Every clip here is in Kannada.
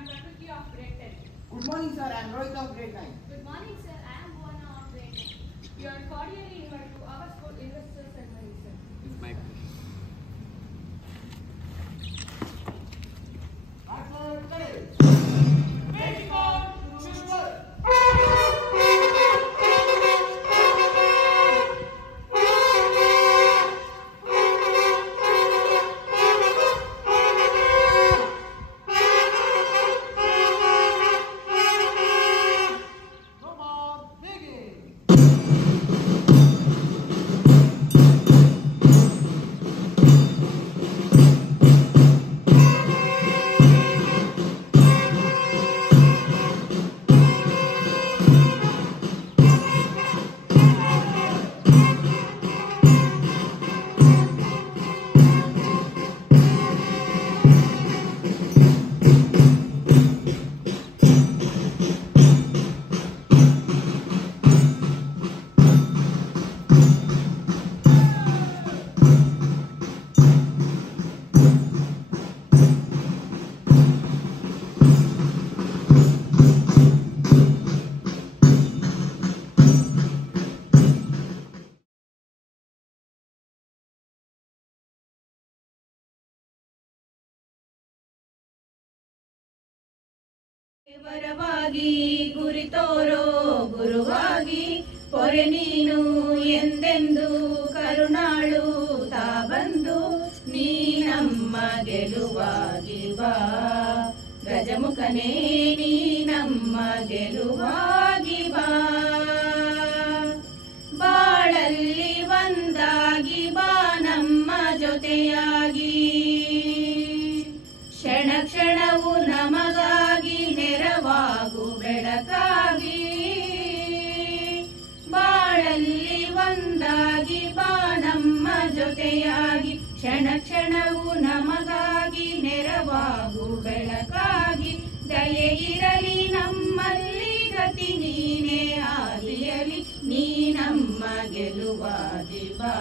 am Prakriti of grade 10. Good morning, sir. I am Rohit of grade 9. Good morning, sir. I am Bhuwana of grade 9. You are cordially invited to our school investor ceremony, sir. It's my pleasure. ವರವಾಗಿ ಗುರಿ ತೋರೋ ಗುರುವಾಗಿ ಪೊರೆ ನೀನು ಎಂದೆಂದು ಕರುಣಾಳು ತಾ ಬಂದು ನೀ ನಮ್ಮ ಗೆಲುವಾಗಿ ಬಾ ಗಜಮುಖನೇ ನೀ ನಮ್ಮ ಗೆಲುವಾಗಿ ಬಾ ಬಾಳಲ್ಲಿ ಒಂದಾಗಿ ಬಾ ನಮ್ಮ ಜೊತೆಯಾಗಿ ಕ್ಷಣ ಕ್ಷಣವು ನಮಗಾಗಿ ನೆರವಾಗು ಬೆಳಕಾಗಿ ಬಾಳಲ್ಲಿ ಒಂದಾಗಿ ಬಾ ನಮ್ಮ ಜೊತೆಯಾಗಿ ಕ್ಷಣ ಕ್ಷಣವು ನಮಗಾಗಿ ನೆರವಾಗು ಬೆಳಕಾಗಿ ದಯೆ ಇರಲಿ ನಮ್ಮಲ್ಲಿ ಗತಿ ನೀನೇ ಆದಿಯಲಿ ನೀ ನಮ್ಮ ಗೆಲುವಾಗಿ ಬಾ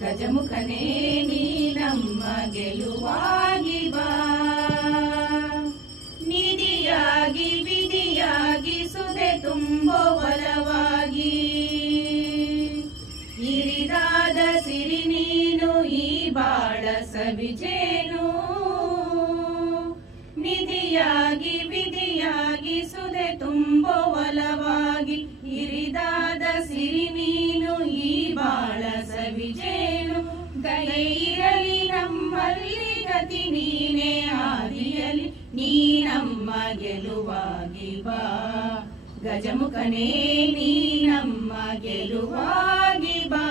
ಗಜಮುಖನೇ ನೀ ನಮ್ಮ ಗೆಲುವಾಗಿ ಬಾ ನಿಧಿಯಾಗಿ ವಿಧಿಯಾಗಿ ಸುದೆ ತುಂಬೋ ಬಲವಾಗಿ ಇರಿದಾದ ಸಿರಿ ನೀನು ಈ ಬಾಳ ಸವಿಜೇನು ನಿಧಿಯಾಗಿ ವಿಧಿಯಾಗಿ ಸುದೆ ತುಂಬೋ ಬಲವಾಗಿ ಇರಿದಾದ ಸಿರಿ ನೀನು ಈ ಬಾಳ ಸವಿಜೇನು ದಯೆ ಇರಲಿ ನಮ್ಮಲ್ಲಿ ಗತಿ ನೀನೇ ಆದಿಯಲಿ ನೀ ನಮ್ಮ ಗೆಲುವಾಗಿ ಬಾ ಗಜಮುಖನೇ ನೀ ನಮ್ಮ ಗೆಲುವಾಗಿ ಬಾ